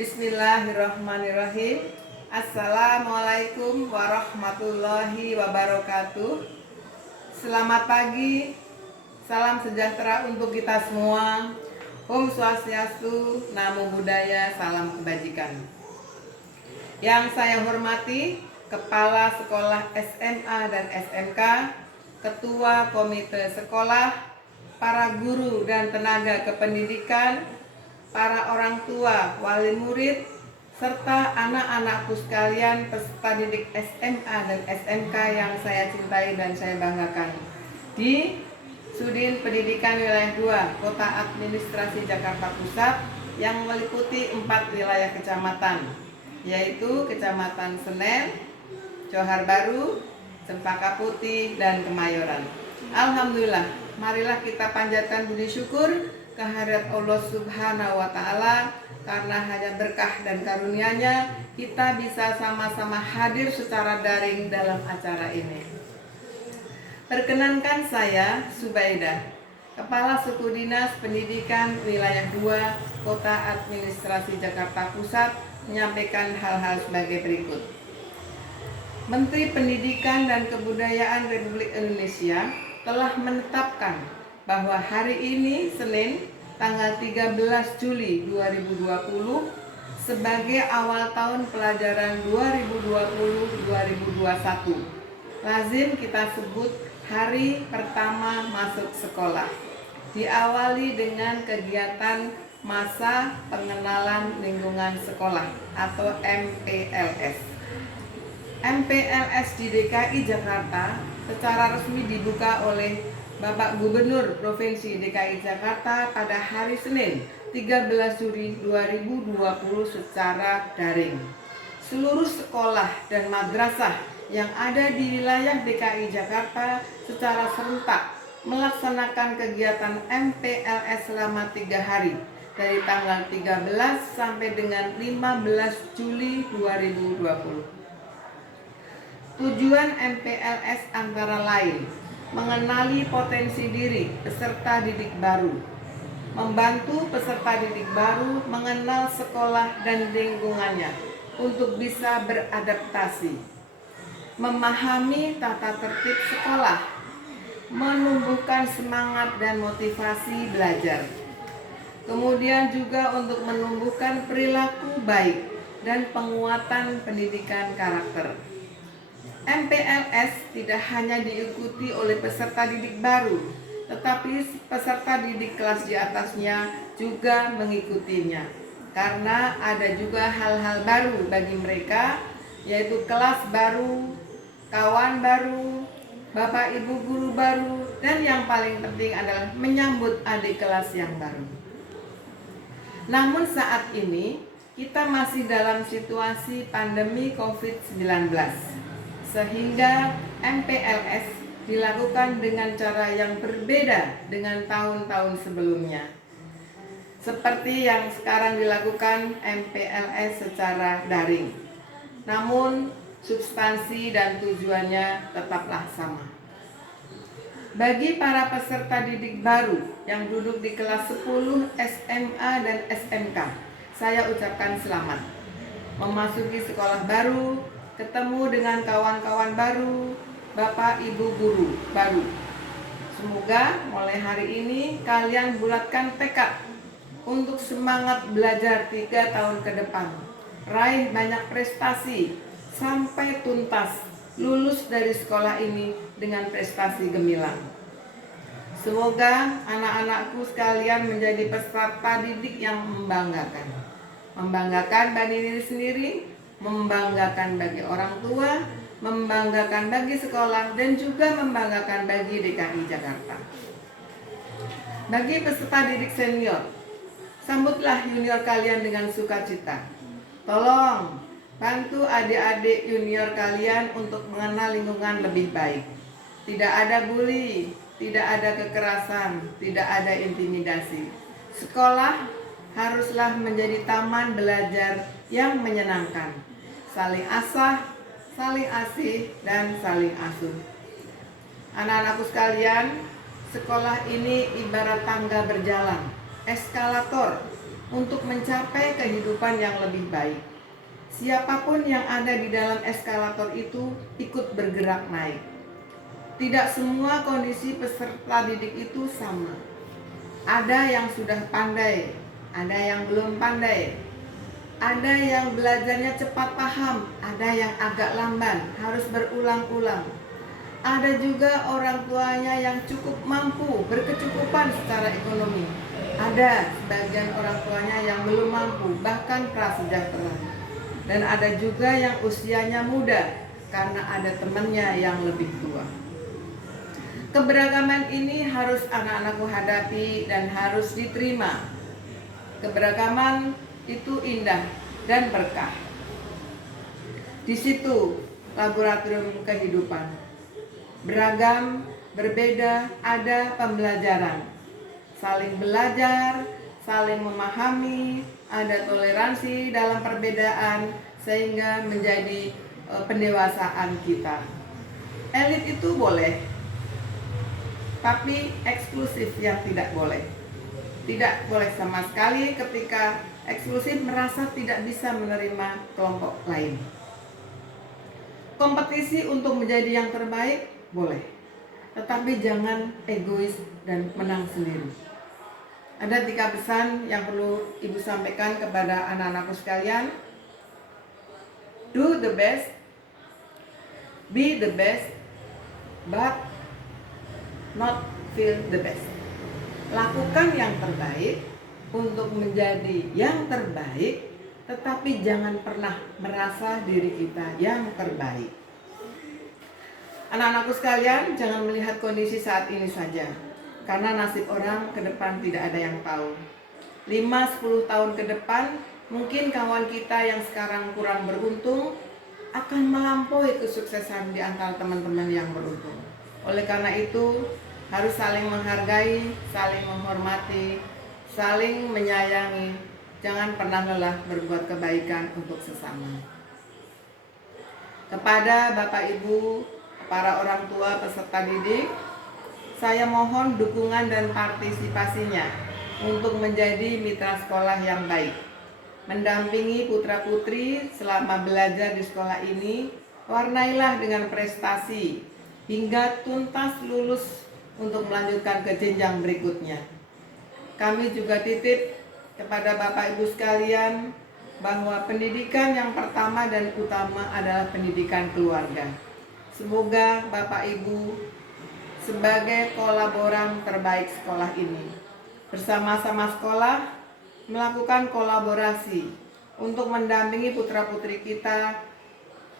Bismillahirrahmanirrahim. Assalamualaikum warahmatullahi wabarakatuh. Selamat pagi, salam sejahtera untuk kita semua. Om Swastiastu, Namo Buddhaya, salam kebajikan. Yang saya hormati Kepala Sekolah SMA dan SMK, Ketua Komite Sekolah, para guru dan tenaga kependidikan, para orang tua, wali murid, serta anak-anakku sekalian peserta didik SMA dan SMK yang saya cintai dan saya banggakan. Di Sudin Pendidikan Wilayah 2, Kota Administrasi Jakarta Pusat yang meliputi 4 wilayah kecamatan, yaitu Kecamatan Senen, Johar Baru, Cempaka Putih, dan Kemayoran. Alhamdulillah, marilah kita panjatkan puji syukur kehadirat Allah Subhanahu wa Ta'ala, karena hanya berkah dan karunia-Nya kita bisa sama-sama hadir secara daring dalam acara ini. Perkenankan saya Subaidah, Kepala Suku Dinas Pendidikan Wilayah 2 Kota Administrasi Jakarta Pusat, menyampaikan hal-hal sebagai berikut. Menteri Pendidikan dan Kebudayaan Republik Indonesia telah menetapkan bahwa hari ini Senin tanggal 13 Juli 2020 sebagai awal tahun pelajaran 2020-2021. Lazim kita sebut hari pertama masuk sekolah. Diawali dengan kegiatan masa pengenalan lingkungan sekolah atau MPLS. MPLS di DKI Jakarta secara resmi dibuka oleh Bapak Gubernur Provinsi DKI Jakarta pada hari Senin 13 Juli 2020 secara daring. Seluruh sekolah dan madrasah yang ada di wilayah DKI Jakarta secara serentak melaksanakan kegiatan MPLS selama 3 hari dari tanggal 13 sampai dengan 15 Juli 2020. Tujuan MPLS antara lain mengenali potensi diri peserta didik baru, membantu peserta didik baru mengenal sekolah dan lingkungannya untuk bisa beradaptasi, memahami tata tertib sekolah, menumbuhkan semangat dan motivasi belajar, kemudian juga untuk menumbuhkan perilaku baik dan penguatan pendidikan karakter. MPLS tidak hanya diikuti oleh peserta didik baru, tetapi peserta didik kelas di atasnya juga mengikutinya. Karena ada juga hal-hal baru bagi mereka, yaitu kelas baru, kawan baru, bapak ibu guru baru, dan yang paling penting adalah menyambut adik kelas yang baru. Namun saat ini kita masih dalam situasi pandemi COVID-19. Sehingga MPLS dilakukan dengan cara yang berbeda dengan tahun-tahun sebelumnya. Seperti yang sekarang dilakukan MPLS secara daring. Namun substansi dan tujuannya tetaplah sama. Bagi para peserta didik baru yang duduk di kelas 10 SMA dan SMK, saya ucapkan selamat. Memasuki sekolah baru, ketemu dengan kawan-kawan baru, bapak ibu guru baru. Semoga mulai hari ini kalian bulatkan tekad untuk semangat belajar 3 tahun ke depan. Raih banyak prestasi sampai tuntas lulus dari sekolah ini dengan prestasi gemilang. Semoga anak-anakku sekalian menjadi peserta didik yang membanggakan. Membanggakan bagi diri sendiri, membanggakan bagi orang tua, membanggakan bagi sekolah, dan juga membanggakan bagi DKI Jakarta. Bagi peserta didik senior, sambutlah junior kalian dengan sukacita. Tolong bantu adik-adik junior kalian untuk mengenal lingkungan lebih baik. Tidak ada bully, tidak ada kekerasan, tidak ada intimidasi. Sekolah haruslah menjadi taman belajar yang menyenangkan. Saling asah, saling asih, dan saling asuh. Anak-anakku sekalian, sekolah ini ibarat tangga berjalan, eskalator untuk mencapai kehidupan yang lebih baik. Siapapun yang ada di dalam eskalator itu ikut bergerak naik. Tidak semua kondisi peserta didik itu sama. Ada yang sudah pandai, ada yang belum pandai. Ada yang belajarnya cepat paham, ada yang agak lamban, harus berulang-ulang. Ada juga orang tuanya yang cukup mampu, berkecukupan secara ekonomi. Ada sebagian orang tuanya yang belum mampu, bahkan prasejahtera. Dan ada juga yang usianya muda, karena ada temannya yang lebih tua. Keberagaman ini harus anak-anakku hadapi dan harus diterima. Keberagaman itu indah dan berkah. Di situ laboratorium kehidupan. Beragam, berbeda, ada pembelajaran. Saling belajar, saling memahami, ada toleransi dalam perbedaan sehingga menjadi pendewasaan kita. Elit itu boleh, tapi eksklusif yang tidak boleh. Tidak boleh sama sekali ketika eksklusif merasa tidak bisa menerima kelompok lain. Kompetisi untuk menjadi yang terbaik boleh, tetapi jangan egois dan menang sendiri. Ada 3 pesan yang perlu Ibu sampaikan kepada anak-anakku sekalian. Do the best, be the best, but not feel the best. Lakukan yang terbaik untuk menjadi yang terbaik, tetapi jangan pernah merasa diri kita yang terbaik. Anak-anakku sekalian, jangan melihat kondisi saat ini saja, karena nasib orang ke depan tidak ada yang tahu. 5-10 tahun ke depan, mungkin kawan kita yang sekarang kurang beruntung akan melampaui kesuksesan di antara teman-teman yang beruntung. Oleh karena itu, harus saling menghargai, saling menghormati, saling menyayangi. Jangan pernah lelah berbuat kebaikan untuk sesama. Kepada Bapak Ibu, para orang tua peserta didik, saya mohon dukungan dan partisipasinya untuk menjadi mitra sekolah yang baik. Mendampingi putra-putri selama belajar di sekolah ini, warnailah dengan prestasi hingga tuntas lulus untuk melanjutkan ke jenjang berikutnya. Kami juga titip kepada Bapak Ibu sekalian bahwa pendidikan yang pertama dan utama adalah pendidikan keluarga. Semoga Bapak Ibu sebagai kolaboran terbaik sekolah ini bersama-sama sekolah melakukan kolaborasi untuk mendampingi putra-putri kita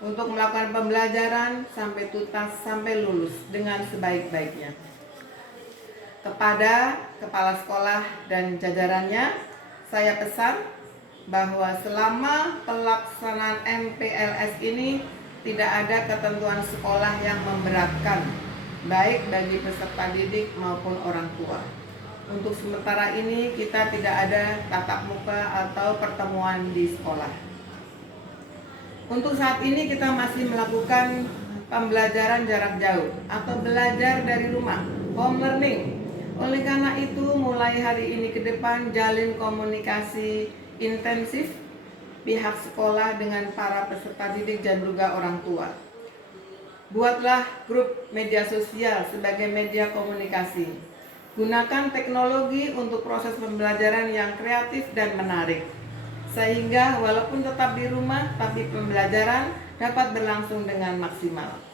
untuk melakukan pembelajaran sampai tuntas, sampai lulus dengan sebaik-baiknya. Kepada kepala sekolah dan jajarannya, saya pesan bahwa selama pelaksanaan MPLS ini tidak ada ketentuan sekolah yang memberatkan, baik bagi peserta didik maupun orang tua. Untuk sementara ini kita tidak ada tatap muka atau pertemuan di sekolah. Untuk saat ini kita masih melakukan pembelajaran jarak jauh atau belajar dari rumah, home learning. Oleh karena itu, mulai hari ini ke depan jalin komunikasi intensif pihak sekolah dengan para peserta didik dan juga orang tua. Buatlah grup media sosial sebagai media komunikasi. Gunakan teknologi untuk proses pembelajaran yang kreatif dan menarik, sehingga walaupun tetap di rumah, tapi pembelajaran dapat berlangsung dengan maksimal.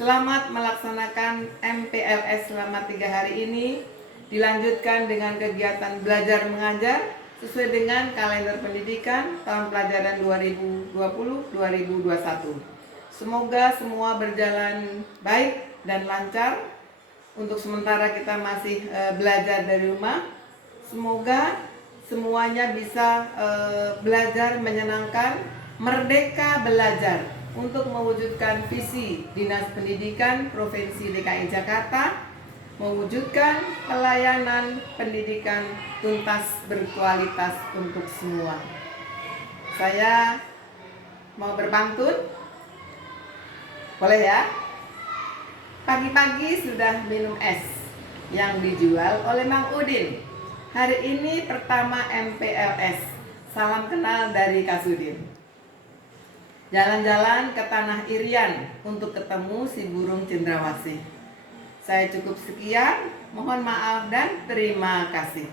Selamat melaksanakan MPLS selama 3 hari ini. Dilanjutkan dengan kegiatan belajar mengajar sesuai dengan kalender pendidikan tahun pelajaran 2020-2021. Semoga semua berjalan baik dan lancar. Untuk sementara kita masih belajar dari rumah. Semoga semuanya bisa belajar menyenangkan, merdeka belajar untuk mewujudkan visi Dinas Pendidikan Provinsi DKI Jakarta, mewujudkan pelayanan pendidikan tuntas berkualitas untuk semua. Saya mau berpantun, boleh ya? Pagi-pagi sudah minum es yang dijual oleh Mang Udin. Hari ini pertama MPLS. Salam kenal dari Kasudin. Jalan-jalan ke Tanah Irian untuk ketemu si burung cendrawasih. Saya cukup sekian, mohon maaf dan terima kasih.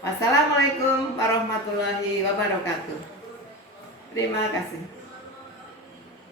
Wassalamualaikum warahmatullahi wabarakatuh. Terima kasih.